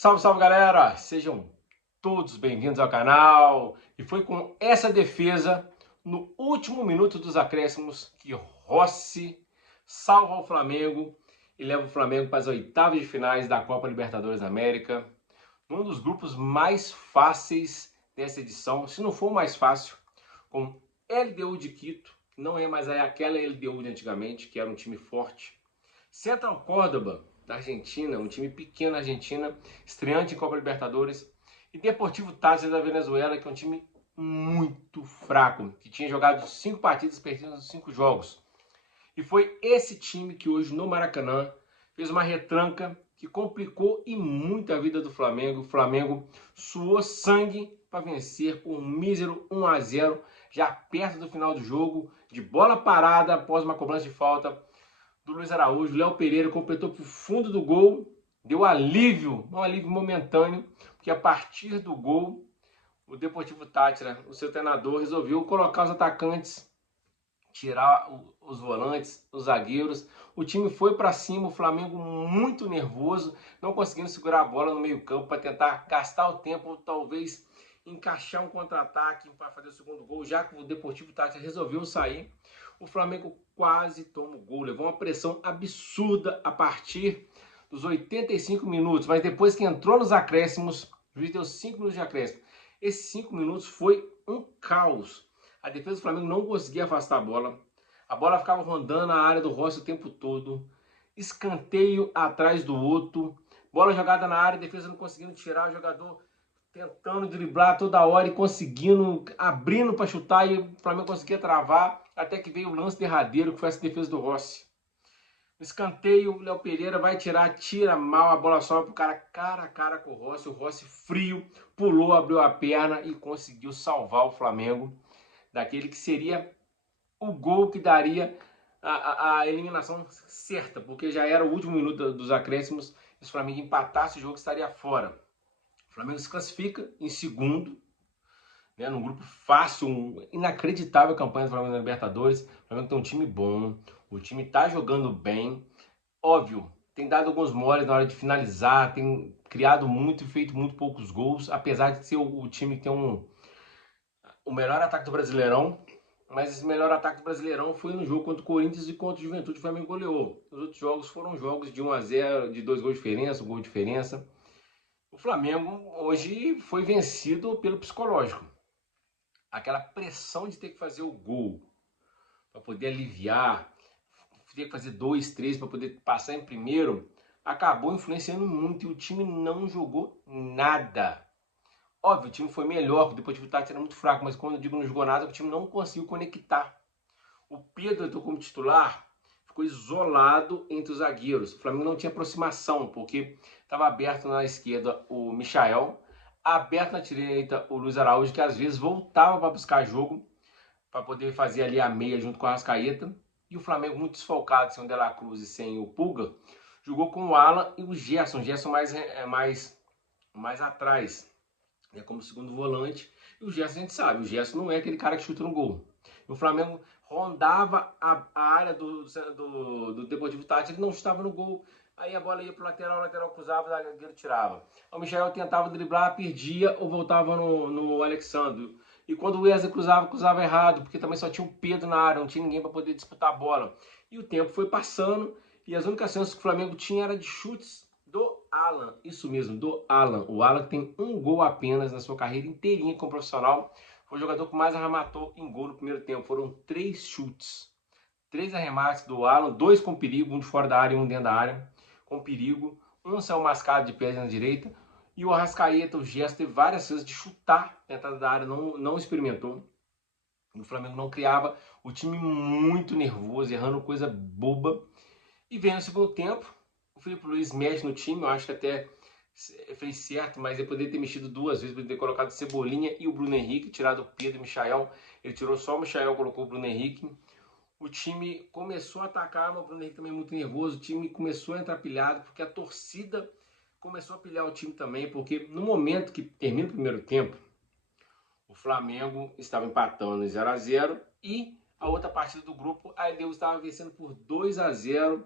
Salve, salve galera! Sejam todos bem-vindos ao canal. E foi com essa defesa, no último minuto dos acréscimos, que Rossi salva o Flamengo e leva o Flamengo para as oitavas de finais da Copa Libertadores da América. Um dos grupos mais fáceis dessa edição, se não for o mais fácil, com LDU de Quito, não é mais aquela LDU de antigamente, que era um time forte. Central Córdoba, da Argentina, um time pequeno na Argentina, estreante em Copa Libertadores. E Deportivo Táchira da Venezuela, que é um time muito fraco, que tinha jogado 5 partidas, perdendo 5 jogos. E foi esse time que hoje no Maracanã fez uma retranca que complicou e muito a vida do Flamengo. O Flamengo suou sangue para vencer por um mísero 1-0, já perto do final do jogo, de bola parada após uma cobrança de falta do Luiz Araújo. Léo Pereira completou para o fundo do gol, deu alívio, um alívio momentâneo, porque a partir do gol, o Deportivo Táchira, o seu treinador, resolveu colocar os atacantes, tirar os volantes, os zagueiros. O time foi para cima, o Flamengo muito nervoso, não conseguindo segurar a bola no meio campo para tentar gastar o tempo, talvez encaixar um contra-ataque para fazer o segundo gol, já que o Deportivo Táchira resolveu sair. O Flamengo quase toma o gol, levou uma pressão absurda a partir dos 85 minutos, mas depois que entrou nos acréscimos, o juiz deu 5 minutos de acréscimo. Esses 5 minutos foi um caos. A defesa do Flamengo não conseguia afastar a bola ficava rondando na área do Rossi o tempo todo, escanteio atrás do outro, bola jogada na área, a defesa não conseguindo tirar, o jogador tentando driblar toda hora e conseguindo, abrindo para chutar, e o Flamengo conseguia travar, até que veio o lance derradeiro, que foi essa defesa do Rossi. No escanteio, o Léo Pereira vai tirar, tira mal, a bola sobe pro cara a cara com o Rossi frio, pulou, abriu a perna e conseguiu salvar o Flamengo daquele que seria o gol que daria a eliminação certa, porque já era o último minuto dos acréscimos, e se o Flamengo empatasse o jogo estaria fora. O Flamengo se classifica em segundo, né, num grupo fácil, uma inacreditável campanha do Flamengo na Libertadores. O Flamengo tem um time bom, o time está jogando bem, óbvio, tem dado alguns moles na hora de finalizar, tem criado muito e feito muito poucos gols, apesar de ser o time que tem o melhor ataque do Brasileirão. Mas esse melhor ataque do Brasileirão foi no jogo contra o Corinthians e contra o Juventude. O Flamengo goleou. Os outros jogos foram jogos de 1-0, de 2 gols de diferença, 1 gol de diferença. O Flamengo hoje foi vencido pelo psicológico. Aquela pressão de ter que fazer o gol para poder aliviar, ter que fazer 2, 3 para poder passar em primeiro, acabou influenciando muito e o time não jogou nada. Óbvio, o time foi melhor, o Deportivo Táchira era muito fraco, mas quando eu digo não jogou nada, o time não conseguiu conectar. O Pedro entrou como titular, ficou isolado entre os zagueiros. O Flamengo não tinha aproximação, porque estava aberto na esquerda o Michael, aberto na direita o Luiz Araújo, que às vezes voltava para buscar jogo, para poder fazer ali a meia junto com a Arrascaeta. E o Flamengo muito desfalcado, sem o De La Cruz e sem o Pulga, jogou com o Alan e o Gerson. O Gerson mais atrás, né, como segundo volante. E o Gerson a gente sabe, o Gerson não é aquele cara que chuta no gol. O Flamengo rondava a área do Deportivo Táchira, ele não estava no gol. Aí a bola ia pro lateral, o lateral cruzava, o zagueiro tirava. O Michael tentava driblar, perdia ou voltava no Alexandre. E quando o Wesley cruzava errado, porque também só tinha o Pedro na área, não tinha ninguém para poder disputar a bola. E o tempo foi passando e as únicas chances que o Flamengo tinha era de chutes do Alan. Isso mesmo, do Alan. O Alan tem um gol apenas na sua carreira inteirinha como profissional. Foi o jogador que mais arrematou em gol no primeiro tempo. Foram 3 chutes. 3 arremates do Alan, 2 com perigo, um de fora da área e um dentro da área, com perigo. Um saiu mascado de pés na direita. E o Arrascaeta, o Gerson, teve várias chances de chutar na entrada da área, não experimentou. O Flamengo não criava, o time muito nervoso, errando coisa boba. E vem no segundo tempo, o Felipe Luiz mexe no time, eu acho que até fez certo, mas ele poderia ter mexido 2 vezes, poderia ter colocado Cebolinha e o Bruno Henrique, tirado o Pedro e o Michael. Ele tirou só o Michael, colocou o Bruno Henrique. O time começou a atacar, mas o Bruno Henrique também muito nervoso. O time começou a entrar pilhado, porque a torcida começou a pilhar o time também, porque no momento que termina o primeiro tempo, o Flamengo estava empatando em 0-0 e a outra partida do grupo, a LDU estava vencendo por 2-0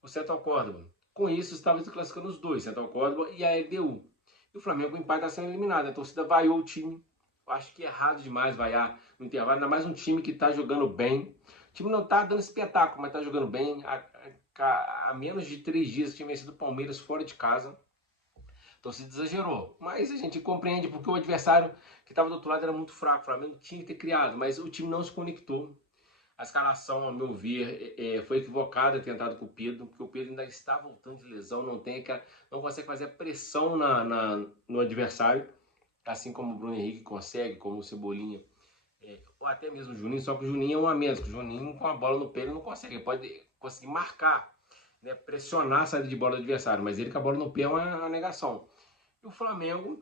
o Central Córdoba. Com isso, estava se classificando os dois, Central Córdoba e a LDU. E o Flamengo, com o empate, está sendo eliminado. A torcida vaiou o time. Eu acho que é errado demais vaiar no intervalo, ainda mais um time que está jogando bem. O time não está dando espetáculo, mas está jogando bem. Há menos de 3 dias tinha vencido o Palmeiras fora de casa. A torcida exagerou. Mas a gente compreende porque o adversário que estava do outro lado era muito fraco. O Flamengo tinha que ter criado, mas o time não se conectou. A escalação, ao meu ver, foi equivocada, tentado com o Pedro, porque o Pedro ainda está voltando de lesão, não consegue fazer a pressão no adversário, assim como o Bruno Henrique consegue, como o Cebolinha, ou até mesmo o Juninho, só que o Juninho é um a menos, que o Juninho com a bola no pé ele não consegue, ele pode conseguir marcar, né, pressionar a saída de bola do adversário, mas ele com a bola no pé é uma negação. E o Flamengo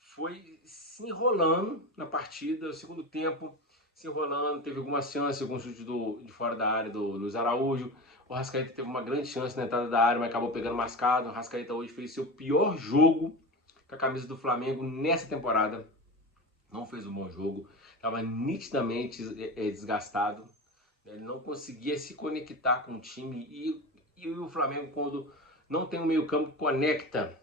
foi se enrolando na partida, no segundo tempo, se enrolando, teve algumas chances, algum chute de fora da área do Luiz Araújo. O Arrascaeta teve uma grande chance na entrada da área, mas acabou pegando mascado. O Arrascaeta hoje fez seu pior jogo com a camisa do Flamengo nessa temporada. Não fez um bom jogo, estava nitidamente desgastado. Ele não conseguia se conectar com o time e o Flamengo, quando não tem um meio campo, conecta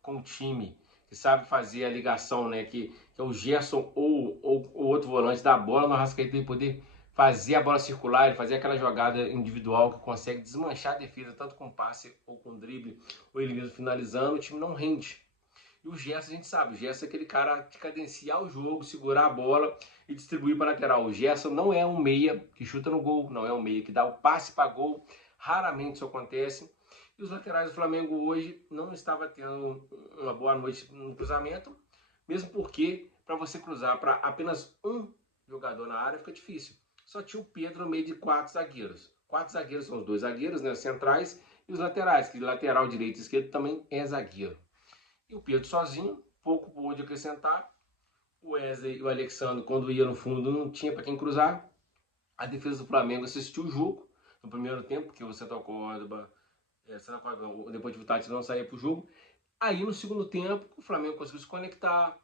com o time, que sabe fazer a ligação, né? Que é o Gerson ou o outro volante da bola no Arrascaeta e poder fazer a bola circular, fazer aquela jogada individual que consegue desmanchar a defesa, tanto com passe ou com drible, ou ele mesmo finalizando, o time não rende. E o Gerson, a gente sabe, o Gerson é aquele cara de cadenciar o jogo, segurar a bola e distribuir para a lateral. O Gerson não é um meia que chuta no gol, não é um meia que dá o passe para gol, raramente isso acontece. E os laterais do Flamengo hoje não estavam tendo uma boa noite no cruzamento, mesmo porque para você cruzar para apenas um jogador na área fica difícil. Só tinha o Pedro no meio de 4 zagueiros. 4 zagueiros são os 2 zagueiros, né, os centrais, e os laterais, que lateral direito e esquerdo também é zagueiro. E o Pedro sozinho, pouco pôde acrescentar. O Wesley e o Alexandre, quando ia no fundo, não tinha para quem cruzar. A defesa do Flamengo assistiu o jogo no primeiro tempo, porque o Central Córdoba, o Deportivo Táchira não saía para o jogo. Aí no segundo tempo, o Flamengo conseguiu se conectar,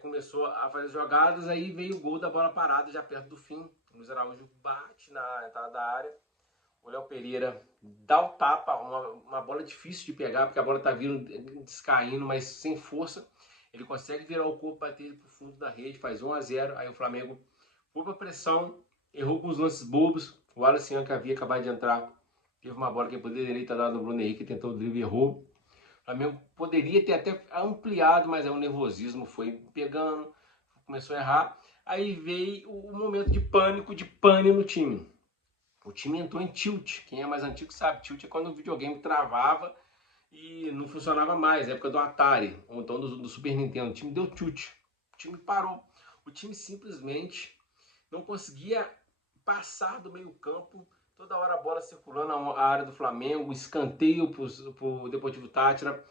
começou a fazer jogadas, aí veio o gol da bola parada já perto do fim. O Luiz Araújo bate na entrada da área. O Léo Pereira dá o tapa, uma bola difícil de pegar, porque a bola tá vindo descaindo, mas sem força. Ele consegue virar o corpo, bater para o fundo da rede, faz 1-0. Aí o Flamengo foi para pressão, errou com os lances bobos. O Wallace que havia acabado de entrar, teve uma bola que poderia ter dado no Bruno Henrique, tentou o drible, errou. O Flamengo poderia ter até ampliado, mas aí o nervosismo foi pegando, começou a errar. Aí veio o momento de pânico, de pane no time. O time entrou em tilt. Quem é mais antigo sabe. Tilt é quando o videogame travava e não funcionava mais. Na época do Atari, ou então do Super Nintendo. O time deu tilt. O time parou. O time simplesmente não conseguia passar do meio campo. Toda hora a bola circulando a área do Flamengo. Escanteio para o Deportivo Táchira.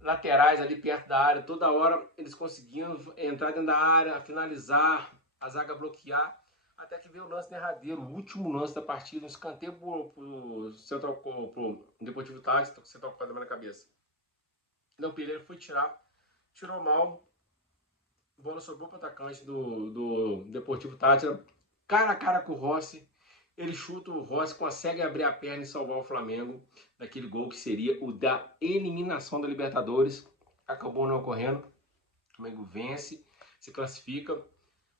Laterais ali perto da área. Toda hora eles conseguiam entrar dentro da área, finalizar, a zaga bloquear. Até que veio o lance derradeiro, o último lance da partida, um escanteio pro Deportivo Táchira, você tá com a na cabeça. Léo Pereira foi tirou mal, a bola sobrou para o atacante do Deportivo Táchira, cara a cara com o Rossi, ele chuta, o Rossi consegue abrir a perna e salvar o Flamengo daquele gol que seria o da eliminação da Libertadores. Acabou não ocorrendo, o Flamengo vence, se classifica.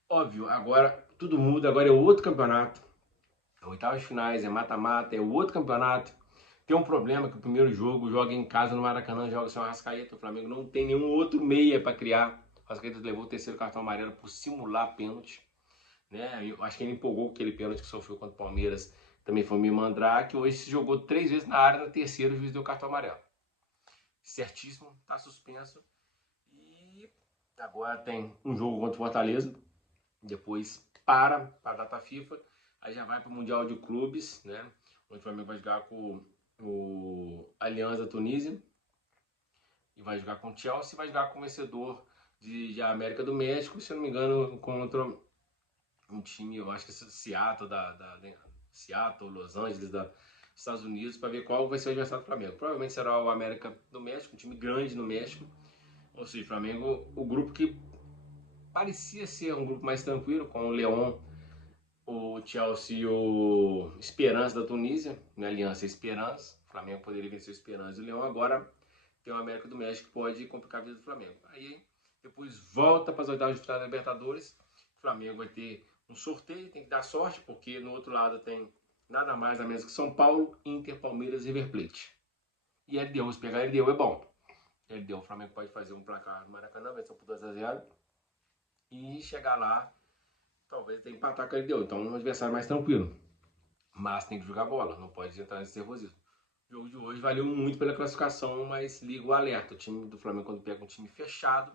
Óbvio, agora tudo muda, agora é outro campeonato. É oitavas de finais, é mata-mata, é outro campeonato. Tem um problema que o primeiro jogo joga em casa no Maracanã, joga sem o Arrascaeta. O Flamengo não tem nenhum outro meia para criar. O Arrascaeta levou o terceiro cartão amarelo por simular pênalti. Né? Eu acho que ele empolgou com aquele pênalti que sofreu contra o Palmeiras. Também foi me mandar, que hoje se jogou 3 vezes na área, no terceiro o juiz deu cartão amarelo. Certíssimo, tá suspenso. E agora tem um jogo contra o Fortaleza. Depois para a data FIFA, aí já vai para o Mundial de Clubes, né? Onde o Flamengo vai jogar com o Alianza Tunísia e vai jogar com o Chelsea e vai jogar com o vencedor de América do México, se eu não me engano, contra um time, eu acho que é Seattle, Seattle, Los Angeles, dos Estados Unidos, para ver qual vai ser o adversário do Flamengo. Provavelmente será o América do México, um time grande no México. Ou seja, o Flamengo, o grupo que parecia ser um grupo mais tranquilo, com o Leão, o Chelsea e o Esperance da Tunísia, na Aliança Esperance. Flamengo poderia vencer o Esperança e o Leão, agora tem o América do México que pode complicar a vida do Flamengo. Aí depois volta para as oitavas de final da Libertadores, o Flamengo vai ter um sorteio, tem que dar sorte, porque no outro lado tem nada mais nada menos que São Paulo, Inter, Palmeiras e River Plate. E LDU, se pegar LDU é bom. LDU, o Flamengo pode fazer um placar no Maracanã, vai ser por 2-0 e chegar lá, talvez tenha que empatar com a LDU. Então, um adversário mais tranquilo. Mas tem que jogar bola, não pode entrar nesse nervosismo. O jogo de hoje valeu muito pela classificação, mas liga o alerta. O time do Flamengo, quando pega um time fechado,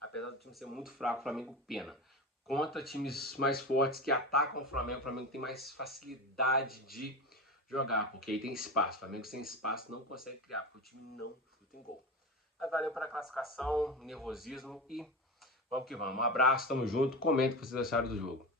apesar do time ser muito fraco, o Flamengo pena. Contra times mais fortes que atacam o Flamengo tem mais facilidade de jogar, porque aí tem espaço. O Flamengo sem espaço não consegue criar, porque o time não chuta em gol. Mas valeu para a classificação, nervosismo e vamos que vamos. Um abraço, tamo junto. Comenta o que vocês acharam do jogo.